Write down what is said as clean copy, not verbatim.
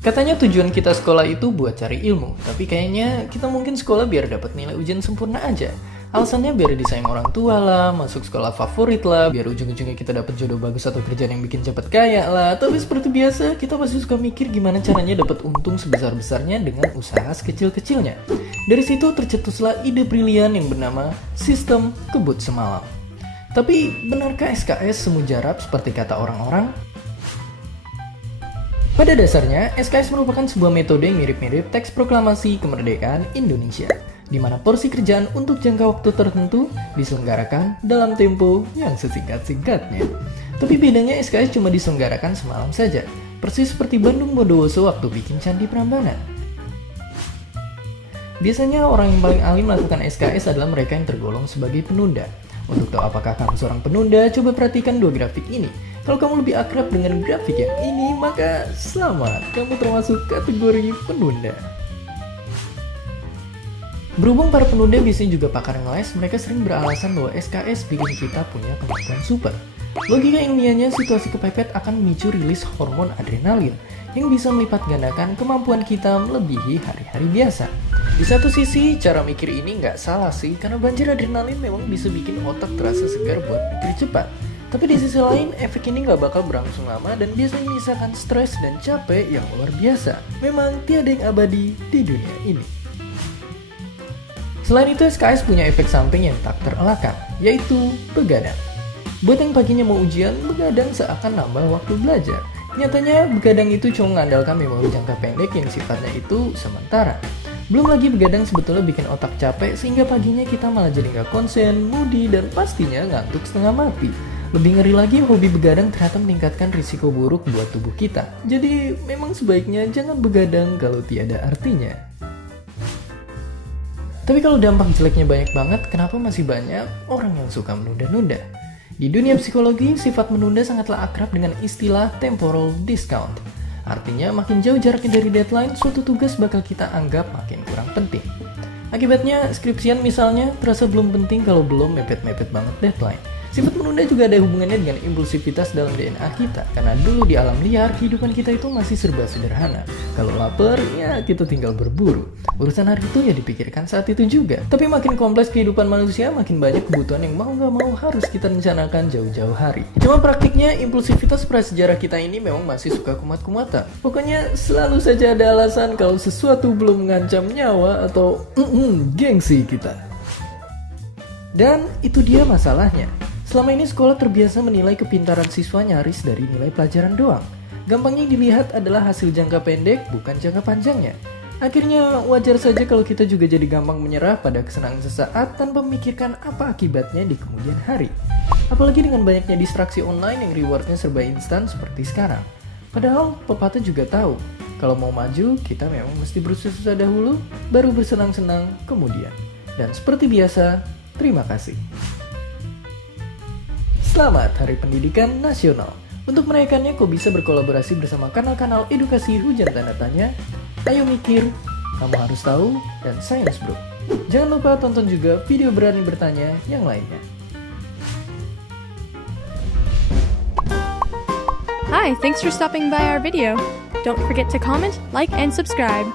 Katanya tujuan kita sekolah itu buat cari ilmu, tapi kayaknya kita mungkin sekolah biar dapat nilai ujian sempurna aja. Alasannya biar disayang orang tua lah, masuk sekolah favorit lah, biar ujung-ujungnya kita dapat jodoh bagus atau kerjaan yang bikin cepet kaya lah. Tapi seperti biasa, kita pasti suka mikir gimana caranya dapat untung sebesar-besarnya dengan usaha sekecil-kecilnya. Dari situ tercetuslah ide brilian yang bernama sistem kebut semalam. Tapi benarkah SKS semujarab seperti kata orang-orang? Pada dasarnya, SKS merupakan sebuah metode yang mirip-mirip teks proklamasi kemerdekaan Indonesia, di mana porsi kerjaan untuk jangka waktu tertentu diselenggarakan dalam tempo yang sesingkat-singkatnya. Tapi bedanya SKS cuma diselenggarakan semalam saja, persis seperti Bandung Bondowoso waktu bikin Candi Prambanan. Biasanya orang yang paling ahli melakukan SKS adalah mereka yang tergolong sebagai penunda. Untuk tahu apakah kamu seorang penunda, coba perhatikan dua grafik ini. Kalau kamu lebih akrab dengan grafik yang ini, maka selamat, kamu termasuk kategori penunda. Berhubung para penunda biasanya juga pakar ngeles, mereka sering beralasan bahwa SKS bikin kita punya kemampuan super. Logika ilmiahnya, situasi kepepet akan memicu rilis hormon adrenalin yang bisa melipat gandakan kemampuan kita melebihi hari-hari biasa. Di satu sisi, cara mikir ini nggak salah sih, karena banjir adrenalin memang bisa bikin otak terasa segar buat mikir cepat. Tapi di sisi lain, efek ini nggak bakal berlangsung lama dan biasanya menyisakan stres dan capek yang luar biasa. Memang tiada yang abadi di dunia ini. Selain itu, SKS punya efek samping yang tak terelakkan, yaitu begadang. Buat yang paginya mau ujian, begadang seakan nambah waktu belajar. Nyatanya, begadang itu cuma mengandalkan memori jangka pendek yang sifatnya itu sementara. Belum lagi begadang sebetulnya bikin otak capek sehingga paginya kita malah jadi nggak konsen, moody, dan pastinya ngantuk setengah mati. Lebih ngeri lagi, hobi begadang ternyata meningkatkan risiko buruk buat tubuh kita. Jadi memang sebaiknya jangan begadang kalau tiada artinya. Tapi kalau dampak jeleknya banyak banget, kenapa masih banyak orang yang suka menunda-nunda? Di dunia psikologi, sifat menunda sangatlah akrab dengan istilah temporal discount. Artinya, makin jauh jaraknya dari deadline, suatu tugas bakal kita anggap makin kurang penting. Akibatnya, skripsian misalnya terasa belum penting kalau belum mepet-mepet banget deadline. Sifat menunda juga ada hubungannya dengan impulsivitas dalam DNA kita, karena dulu di alam liar, kehidupan kita itu masih serba sederhana. Kalau lapar, ya kita tinggal berburu. Urusan hari itu ya dipikirkan saat itu juga. Tapi makin kompleks kehidupan manusia, makin banyak kebutuhan yang mau gak mau harus kita rencanakan jauh-jauh hari. Cuma praktiknya, impulsivitas prasejarah kita ini memang masih suka kumat-kumatan. Pokoknya selalu saja ada alasan kalau sesuatu belum mengancam nyawa atau gengsi kita. Dan itu dia masalahnya. Selama ini sekolah terbiasa menilai kepintaran siswa nyaris dari nilai pelajaran doang. Gampangnya dilihat adalah hasil jangka pendek, bukan jangka panjangnya. Akhirnya wajar saja kalau kita juga jadi gampang menyerah pada kesenangan sesaat tanpa memikirkan apa akibatnya di kemudian hari. Apalagi dengan banyaknya distraksi online yang rewardnya serba instan seperti sekarang. Padahal pepatah juga tahu, kalau mau maju kita memang mesti bersusah dahulu, baru bersenang-senang kemudian. Dan seperti biasa, terima kasih. Selamat Hari Pendidikan Nasional. Untuk merayakannya, kau bisa berkolaborasi bersama kanal-kanal edukasi hujan tanda tanya, Ayo Mikir, Kamu Harus Tahu, dan Science Bro. Jangan lupa tonton juga video Berani Bertanya yang lainnya. Hi, thanks for stopping by our video. Don't forget to comment, like, and subscribe.